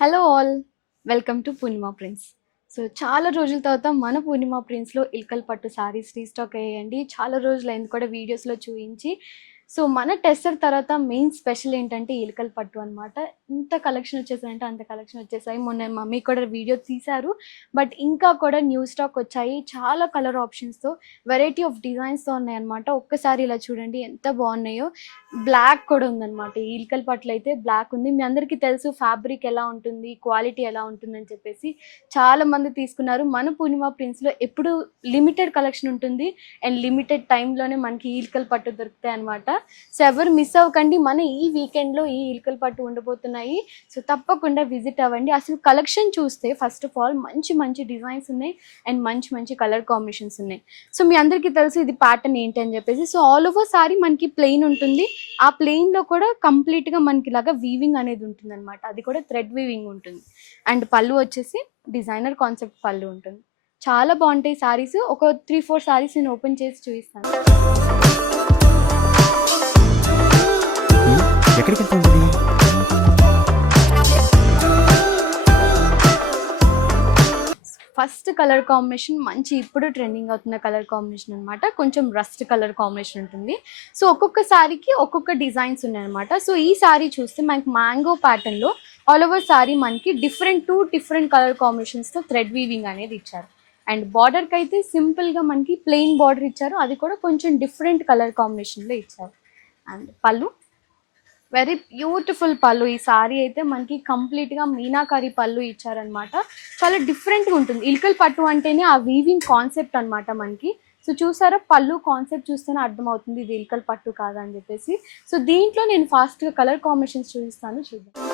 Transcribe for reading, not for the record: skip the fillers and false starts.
Hello all, welcome to Purnima prints. So చాలా రోజుల తర్వాత మన పూర్ణిమ ప్రింట్స్లో ఇల్కల్ పట్టు సారీస్ రీస్టాక్ అయ్యాయండి. చాలా రోజులైంది కూడా వీడియోస్లో చూపించి. సో మన టెస్టర్ తర్వాత మెయిన్ స్పెషల్ ఏంటంటే ఇల్కల్ పట్టు అనమాట. ఇంత కలెక్షన్ వచ్చేసాయంటే అంత కలెక్షన్ వచ్చేసాయి. మొన్న మమ్మీ కూడా వీడియో తీశారు, బట్ ఇంకా కూడా న్యూ స్టాక్ వచ్చాయి. చాలా కలర్ ఆప్షన్స్తో, వెరైటీ ఆఫ్ డిజైన్స్తో ఉన్నాయన్నమాట. ఒక్కసారి ఇలా చూడండి ఎంత బాగున్నాయో. బ్లాక్ కూడా ఉందన్నమాట. ఈ ఇల్కల్ పట్టులో అయితే బ్లాక్ ఉంది. మీ అందరికీ తెలుసు ఫ్యాబ్రిక్ ఎలా ఉంటుంది, క్వాలిటీ ఎలా ఉంటుందని చెప్పేసి చాలా మంది తీసుకున్నారు. మన పూర్ణిమ ప్రింట్స్లో ఎప్పుడు లిమిటెడ్ కలెక్షన్ ఉంటుంది అండ్ లిమిటెడ్ టైంలోనే మనకి ఈ ఇల్కల్ పట్టు దొరుకుతాయి అనమాట. సో ఎవరు మిస్ అవ్వకండి, మన ఈ వీకెండ్లో ఈ ఇల్కల్ పట్టు ఉండబోతున్నాయి. సో తప్పకుండా విజిట్ అవ్వండి. అసలు కలెక్షన్ చూస్తే ఫస్ట్ ఆఫ్ ఆల్ మంచి మంచి డిజైన్స్ ఉన్నాయి అండ్ మంచి మంచి కలర్ కాంబినేషన్స్ ఉన్నాయి. సో మీ అందరికీ తెలుసు ఇది ప్యాటర్న్ ఏంటి అని చెప్పేసి. సో ఆల్ ఓవర్ సారీ మనకి ప్లెయిన్ ఉంటుంది. ఆ ప్లెయిన్లో కూడా కంప్లీట్గా మనకి ఇలాగా వీవింగ్ అనేది ఉంటుంది అనమాట. అది కూడా థ్రెడ్ వీవింగ్ ఉంటుంది. అండ్ పళ్ళు వచ్చేసి డిజైనర్ కాన్సెప్ట్ పళ్ళు ఉంటుంది. చాలా బాగుంటాయి సారీస్. ఒక 3-4 సారీస్ నేను ఓపెన్ చేసి చూపిస్తాను. ఎక్కడికి వెళ్తుంది? ఫస్ట్ కలర్ కాంబినేషన్ మంచి ఇప్పుడు ట్రెండింగ్ అవుతున్న కలర్ కాంబినేషన్ అనమాట. కొంచెం రస్ట్ కలర్ కాంబినేషన్ ఉంటుంది. సో ఒక్కొక్క సారీకి ఒక్కొక్క డిజైన్స్ ఉన్నాయన్నమాట. సో ఈ సారీ చూస్తే మనకి మ్యాంగో ప్యాటర్న్లో ఆల్ ఓవర్ సారీ మనకి డిఫరెంట్ కలర్ కాంబినేషన్స్తో థ్రెడ్ వీవింగ్ అనేది ఇచ్చారు. అండ్ బార్డర్కి అయితే సింపుల్గా మనకి ప్లెయిన్ బార్డర్ ఇచ్చారు. అది కూడా కొంచెం డిఫరెంట్ కలర్ కాంబినేషన్లో ఇచ్చారు. అండ్ పళ్ళు వెరీ బ్యూటిఫుల్ పళ్ళు. ఈ సారీ అయితే మనకి కంప్లీట్గా మీనాకారి పళ్ళు ఇచ్చారనమాట. చాలా డిఫరెంట్గా ఉంటుంది. ఇల్కల్ పట్టు అంటేనే ఆ వీవింగ్ కాన్సెప్ట్ అనమాట మనకి. సో చూసారా, పళ్ళు కాన్సెప్ట్ చూస్తేనే అర్థమవుతుంది ఇది ఇల్కల్ పట్టు కాదా అని చెప్పేసి. సో దీంట్లో నేను ఫాస్ట్గా కలర్ కాంబినేషన్స్ చూపిస్తాను, చూద్దాం.